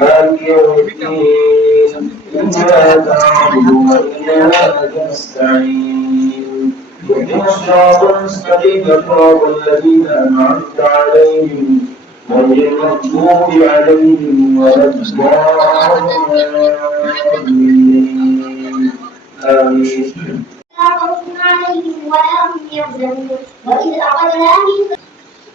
مالك يوم الدين إياك نعبد وإياك نستعين اهدنا الصراط المستقيم صراط الذين أنعمت عليهم غير المغضوب عليهم ولا الضالين آمين. لا خوف عليهم ولا هم يحزنون وإذ أخذنا منكم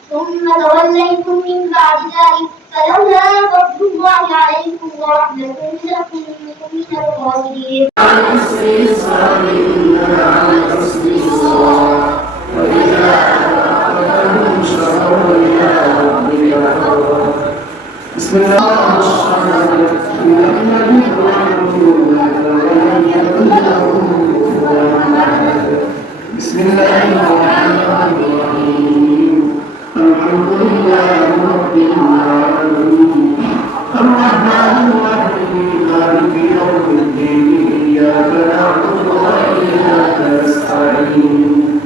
ثم توليتم من بعد ذلك فلولا فضل الله عليكم ورحمته لكنتم من الخاسرين. بسم الله بسم الله الرحمن الرحيم الحمد لله رب العالمين الرحمن الرحيم مالك يوم الدين إياك نعبد وإياك نستعين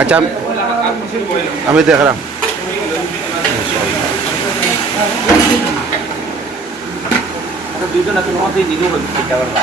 अच्छा আমি দেখলাম দুজন আছে মধ্যে দিদিও বলতে পারবা